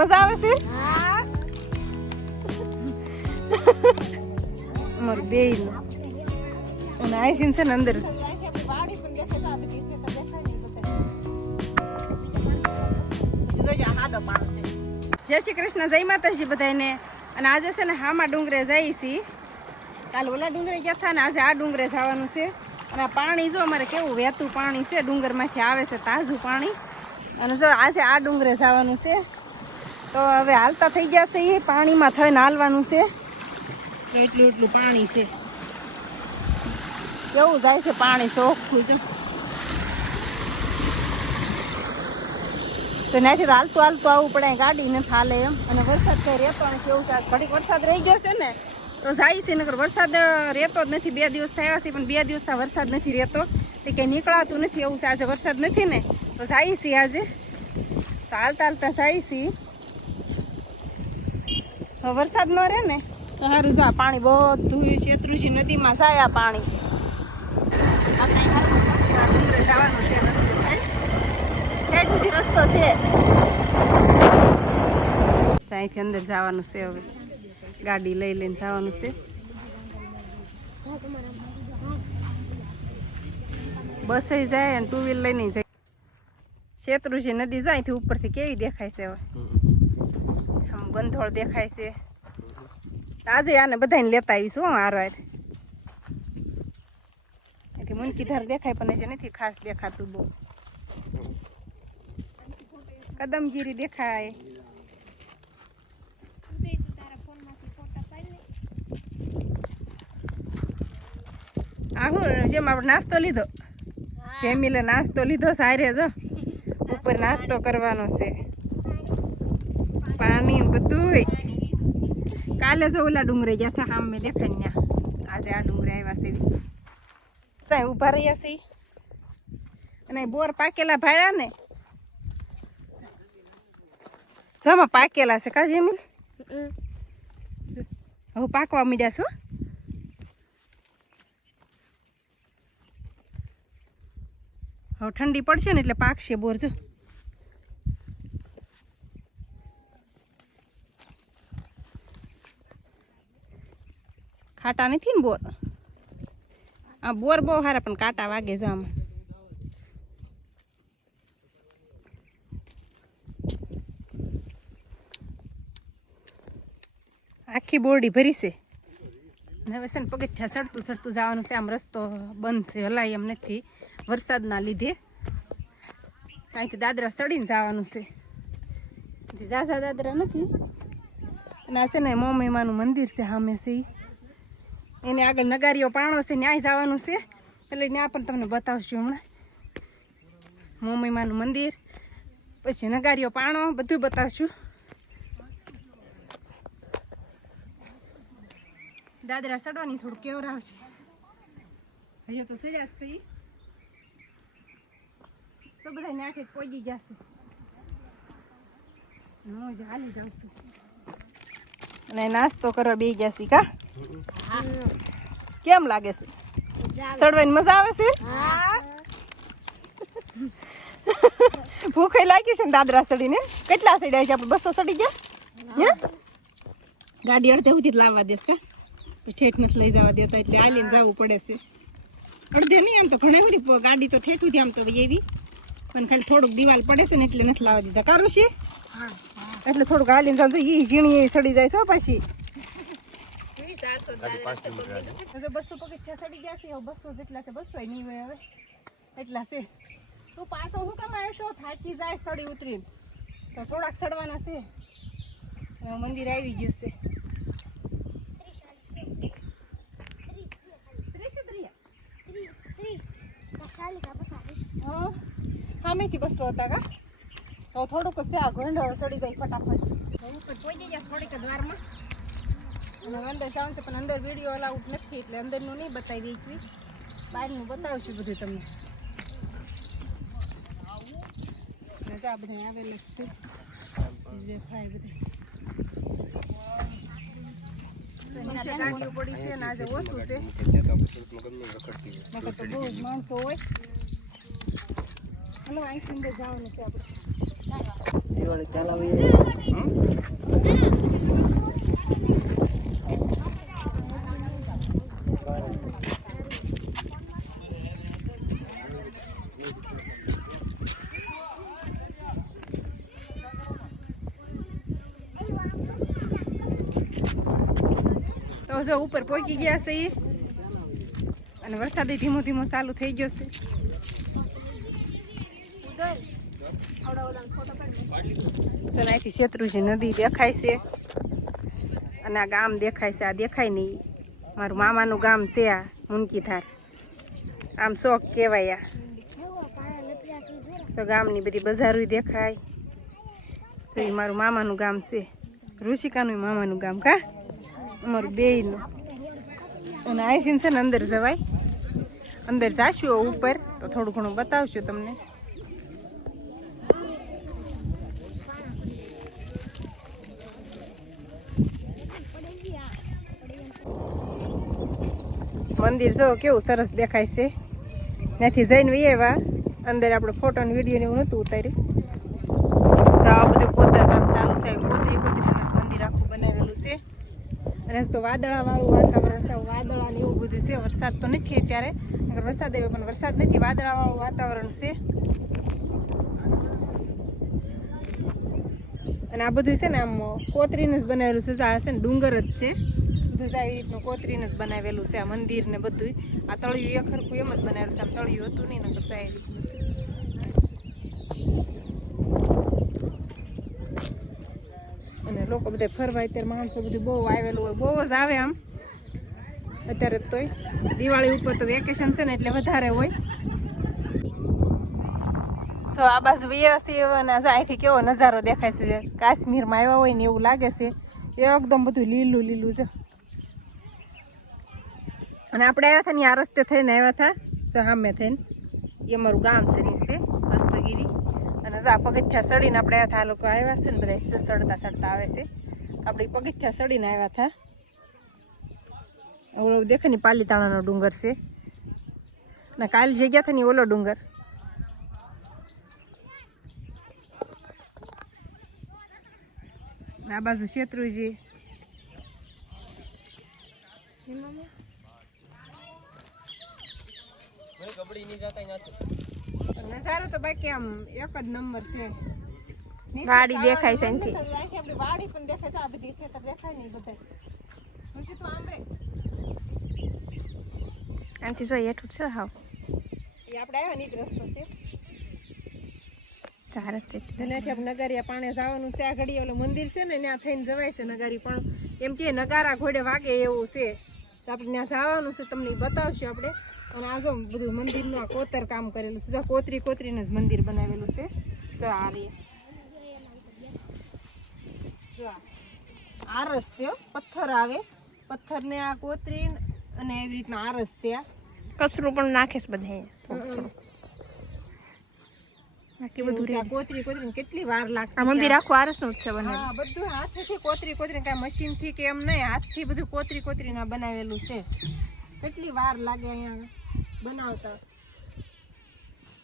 મજા આવે છે અમારું બે અને અહીંથી છે ને અંદર જય શ્રી કૃષ્ણ જય માતાજી બધાને અને આજે છે ને હામાં ડુંગરે જઈએ છીએ કાલ ઓલા ડુંગરે ગયા હતા ને આજે આ ડુંગરે જવાનું છે. અને આ પાણી જો અમારે કેવું વહેતું પાણી છે ડુંગરમાંથી આવે છે તાજું પાણી. અને જો આજે આ ડુંગરે જવાનું છે. તો હવે હાલતા થઈ ગયા છે એ પાણીમાં થઈને હાલવાનું છે. એટલું એટલું પાણી છે. કેવું જાય છે પાણી ચોખ્ખું છે. તો તો હાલતું હાલતું આવવું પડે ગાડી ને હાલે એમ. અને વરસાદ કઈ રહેતો નથી એવું છે આજ ઘડીક વરસાદ રહી ગયો છે ને તો જાય છે નકર વરસાદ રહેતો જ નથી. બે દિવસ થયા છે પણ બે દિવસ વરસાદ નથી રહેતો. તે કંઈ નીકળાતું નથી એવું છે. આજે વરસાદ નથી ને તો જાય છે આજે. તો હાલતા હાલતા જાય છે. વરસાદ ન રહે ને? તો સારું જો આ પાણી બધું શેત્રુજી નદીમાં જાય આ પાણી. આપણે અહીં હાલવું પડશે. આ ડુંગરે જવાનું છે રસ્તે ઠેઠ સુધી રસ્તો છે. તો અહીંથી અંદર જવાનું છે હવે. ગાડી લઈ લઈને જવાનું છે. બસ જાય અને ટુ વ્હીલ લઈને જાય. શેત્રુજી નદી જાય અહીંથી ઉપરથી કેવી દેખાય છે હવે? આમ ગંધોળ દેખાય છે. આજે આને બધાને લેતા આવીશું હું હારો હારે. એટલે મુનકી ધાર દેખાય પણ છે નથી ખાસ દેખાતું બહુ. કદમગીરી દેખાય. આ હું જેમ આપણે નાસ્તો લીધો. જેમીલે નાસ્તો લીધો સારે જો ઉપર નાસ્તો કરવાનો છે. પાણી બધું કાલે જો ઓલા ડુંગરે ગયા હતા, આમ મેં દેખાય ને આજે આ ડુંગરે આવ્યા છે. ત્યાં ઊભા રહ્યા છે. અને બોર પાકેલા ભાડ્યા ને. જમાં પાકેલા છે કા જેમી હવે પાકવા મીડ્યા છો? હવે ઠંડી પડશે ને એટલે પાકશે બોર, જો. ખાટા નથી ને બોર? આ બોર બહુ સારા પણ કાંટા વાગે જો આમાં. આખી બોરડી ભરી છે. હવે છે ને પગથિયા ચડતું ચડતું જવાનું છે, આમ રસ્તો બંધ છે, હલાય એમ નથી. વરસાદના લીધે. અહીંથી દાદરા સડીને જવાનું છે. ઝાઝા દાદરા નથી. અને આ છે ને મોમીમાનું મંદિર છે, સામે છે. એની આગળ નગારીઓ પાણો છે, ન્યાય જવાનું છે. એટલે ત્યાં પણ તમને બતાવશું હમણાં. મોમીમાનું મંદિર, પછી નગારીઓ પાણો, બધું બતાવશું. દાદરા ચડવાની થોડું કેવર આવશે હજી તો સડ્યા જ છે. તો બધા નાઠે પહોંચી જશે જ હાલી જાઉં છું અને નાસ્તો કરવા બે ગયા છે કા? કેમ લાગે છે? સડવાની મજા આવે છે? ભૂખે લાગી છે ને દાદરા સડીને કેટલા સડ્યા છે? આપણે બસો સડી ગયા? ગાડી અડધે સુધી લાવવા દેશ કા? ઠેઠ નથી લઈ જવા દેતા એટલે આલીને જવું પડે છે. અડધે નહીં આમ તો ઘણી બધી ગાડી તો ઠેઠ સુધી આમ તો એવી પણ ખાલી થોડુંક દિવાલ પડે છે ને એટલે નથી લાવવા દીધા. કારું છે? એટલે થોડુંક હાલીને જાય એ ઝીણી સડી જાય છે પછી. બસો પગથિયા ચડી ગયા છે બસો જેટલા છે બસો નહીં હોય હવે. એટલા છે. તું પાછો હું કામ આવ્યો છો? થાકી જાય સડી ઉતરીને. તો થોડાક સડવાના છે. મંદિર આવી ગયું છે. સામેથી બસો હતા કા? તો થોડુંક છે આ ઘંડો સડી જાય ફટાફટ. હું તો પહોંચી ગયા થોડીક જ વારમાં અને અંદર જાઉં છે પણ અંદર વીડિયો અલાઉડ નથી એટલે અંદરનું નહીં બતાવી એકવી બહારનું બતાવશું બધું તમને. જો આ બધા આવેલી જ છે. દેખાય બધા. તો નીચે ગાડીઓ પડી છે ને આજે ઓછું છે. નકર તો બહુ જ માણસો હોય. હલો અહીંથી અંદર જવાનું છે આપણે દિવાળી ખ્યાલ તો જો ઉપર પહોંચી ગયા છે એ અને વરસાદ ધીમો ધીમો ચાલુ થઈ ગયો છે. ચાલ, અહીંથી શેત્રુજી નદી દેખાય છે. અને આ ગામ દેખાય છે, આ દેખાય નહીં. મારું મામાનું ગામ છે આ મુનકીધાર આમ શોખ કહેવાય આ. તો ગામની બધી બજારો દેખાય. મારું મામાનું ગામ છે. ઋષિકાનું મામાનું ગામ કા? અમારું બેયનું. અને અહીંથી છે ને અંદર જવાય. અંદર જાશું ઉપર. તો થોડું ઘણું બતાવશું તમને. મંદિર જો કેવું સરસ દેખાય છે. ત્યાંથી જઈને વહી અંદર આપણે ફોટો ને વીડિયો ને એવું નહોતું ઉતાર્યું. આ બધું કોતર ચાલુ છે. કોતરી કોતરી મંદિર આખું બનાવેલું છે અને તો વાદળાવાળું વાતાવરણ છે, વાદળા ને એવું બધું છે, વરસાદ તો નથી અત્યારે. વરસાદ આવ્યો પણ વરસાદ નથી વાદળા વાળું વાતાવરણ છે. અને આ બધું છે ને આમ કોતરીને જ બનાવેલું છે આ છે ને ડુંગર જ છે. બધું આવી રીતનું કોતરીને જ બનાવેલું છે, આ મંદિર ને બધું આ તળિયું એ ખરખું એમ જ બનાવેલું છે, આમ તળિયું હતું નહીં, નકર આવી રીતનું છે અને લોકો બધા ફરવા, અત્યારે માણસો બધું બહુ આવેલું હોય, બહુ જ આવે આમ. અત્યારે તોય દિવાળી ઉપર તો વેકેશન છે ને એટલે વધારે હોય. જો આ બાજુ વ્યવસ્થિત અને અહીંથી કેવો નજારો દેખાય છે. કાશ્મીરમાં આવ્યા હોય ને એવું લાગે છે. એકદમ બધું લીલું લીલું છે. અને આપણે આવ્યા હતા ને આ રસ્તે થઈને આવ્યા હતા, સામે થઈને. એ અમારું ગામ છે, નીચે, હસ્તગીરી. અને પગથિયા સડીને આપણે હતા આ લોકો આવ્યા છે ને બધા સડતા સડતા આવે છે. આપણે પગથિયા સડીને આવ્યા હતા ઓલો દેખે ને પાલીતાણાનો ડુંગર છે. ને કાલ જે ગયા હતા ને ઓલો ડુંગર. આ બાજુ શેત્રુજી. કબડ્ડી ની જાતા નથી નજારો તો બાકી આમ એક જ નંબર છે. વાડી દેખાય છે. અહીંથી આપણી વાડી પણ દેખાય છે આ બધી ખેતર દેખાય નહીં બધા પછી તો રે. આમથી જો હેઠું છે હાવ. એ આપણે આવ્યા ને જ રસ્તો છે. ચાર રસ્તે જેનાથી નગારીયા પાણે જવાનું છે આ ઘડી ઓલું મંદિર છે ને ત્યાં થઈને જવાય છે નગારી પણ એમ કે નગારા ઘોડે વાગે એવું છે. તો આપણે ત્યાં જવાનું છે તમને બતાવશું આપણે. અને આ જો બધું મંદિરનું આ કોતર કામ કરેલું છે. જો કોતરી કોતરીને જ મંદિર બનાવેલું છે. જો આ રે જો આ. રસ્તે પથ્થર આવે. પથ્થરને આ કોતરી અને એવી રીતના આ. રસ્તે કચરું પણ નાખે છે બધા કોતરી બાકી બધું કોતરી કોતરીને કેટલી વાર લાગતી આ મંદિર આખું આરસનું જ છે બને. હા બધું હાથથી કોતરી કોતરી કાંઈ મશીનથી કે એમ નહીં. હાથથી બધું કોતરી કોતરીના બનાવેલું છે. કેટલી વાર લાગે અહીંયા બનાવતા.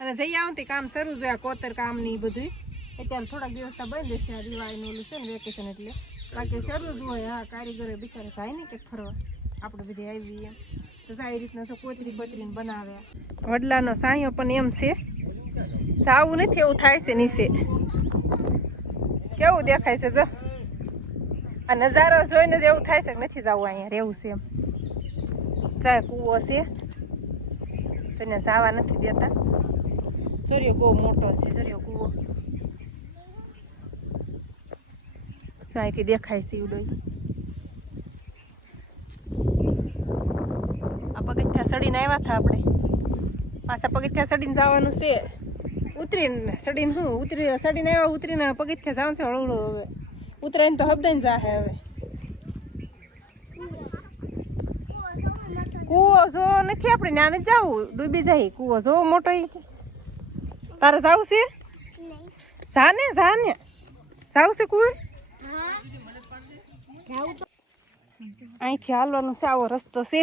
અને જઈ આવું કામ શરૂ જોયા કોતર કામની બધું અત્યારે થોડાક દિવસ તો બંધ છે આ દિવાળીનું ઓલું છે ને વેકેશન એટલે. બાકી શરૂ જ હોય હા કારીગરો બિચારા થાય ને કે ફરવા. આપણે બધી આવી એમ. તો સારી રીતના તો કોતરી કોતરીને બનાવે. વડલાનો સાયો પણ એમ છે. સાવું નથી એવું થાય છે નીચે. કેવું દેખાય છે જો? આ નજારો જોઈને જ એવું થાય છે કે નથી જવું અહીંયા રહેવું છે એમ. ચાય કૂવો છે. તેને જવા નથી દેતા. સૂર્ય બહુ મોટો છે સૂર્ય કૂવો. અહીંથી દેખાય છે ઉડોઈ આ પગથિયા સડીને આવ્યા હતા આપણે. પાછા પગથિયા સડીને જવાનું છે. ઉતરીને, સડીને હું, ઉતરી, સડીને આવ્યા, ઉતરીને પગથિયા જવાનું છે હળવળું હવે. ઉતરાઈને તો હબદાઈને જાહે હવે. કૂવો જો નથી, આપણે નાને જવું. ડૂબી જાય કૂવો. જો મોટો તારે જાવશે જાને જાને. જાવશે છે કુર અહીંથી હાલવાનું છે, આવો રસ્તો છે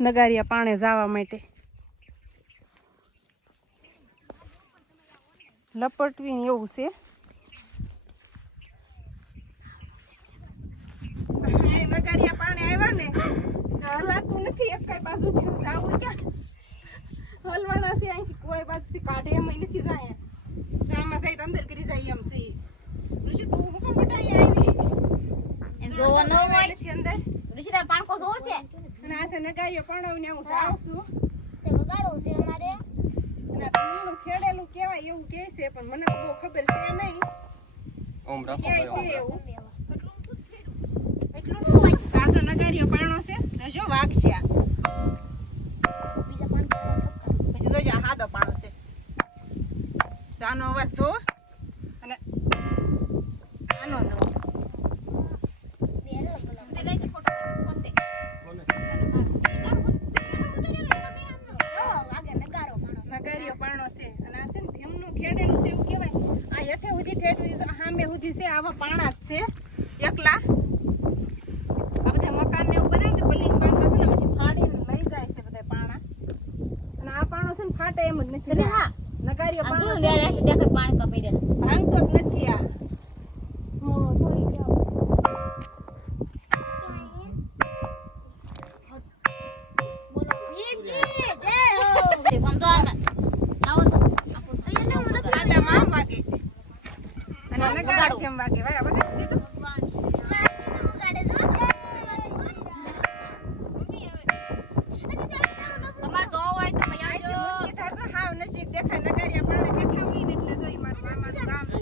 નગારિયા પાણે જવા માટે. લપટવી એવું છે. નગારિયા પાણે આવ્યા ને. હલાતું નથી એક કઈ થયું જાવું ક્યાં? હલવાના છે અહીંથી કોઈ બાજુથી કાઢે એમ નથી જાય. આમાં જાય તો અંદર કરી જાય એમ છે. ઋષિ તું હું કેમ બટાઈ આવી? જોવો ન હોય. નથી અંદર? જોવો છે? અને આ છે નગારીઓ પણાવને હું જાઉં છું. તે વગાડો છે અમારે. અને પીળું ખેડેલું કહેવાય એવું કે છે પણ મને તો બહુ ખબર છે નહીં. ઓમ રાખો છે એવું? એટલું શું કાચો નગારીઓ પાણો છે. તો જો વાગશ્યા બીજા પાંખો પછી જોજો આ હાદો પાણો છે. આનો અવાજ જો અને આનો જો છે આ છે ને ભીમનું ખેડેલું છે એવું કહેવાય. આ હેઠે સુધી ઠેઠ સામે સુધી છે આવા પાણા જ છે. એકલા આ બધા મકાન ને એવું બનાવે તો બલિંગ બાંધવા છે ને આમાંથી ફાડીને લઈ જાય છે બધા પાણા અને આ પાણો છે ને ફાટે એમ જ નથી સરે હા. નગારીઓ આ પાણો જો છે લે ને, રાખી દેખે પાણી કપી દે ભાંગતો જ નથી આ હો જોઈ ગયો બોલો ઈ જય હો બંધો આવે આવો તો આપો આજામાં આમ વાગે અને હા, નગારા વગાડો. જેમ વાગે ભાઈ આ બધા દીધું તમારે તો હોય તો ભાઈ અહીંથી આવજો મૂર્તિ ધારજો, હાવ નજીક દેખાય નગારીયા પાણે બેઠા હોય ને એટલે જોઈ મારું મામાનું ગામ છે.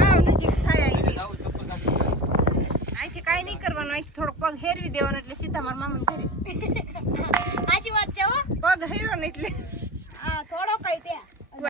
હાવ નજીક થાય અહીંથી. કાંઈ નહીં કરવાનું અહીંથી થોડોક પગ હેરવી દેવાનો એટલે સીધા મારા મામાને ઘરે. સાચી વાત છે હો. પગ હેરો ને એટલે.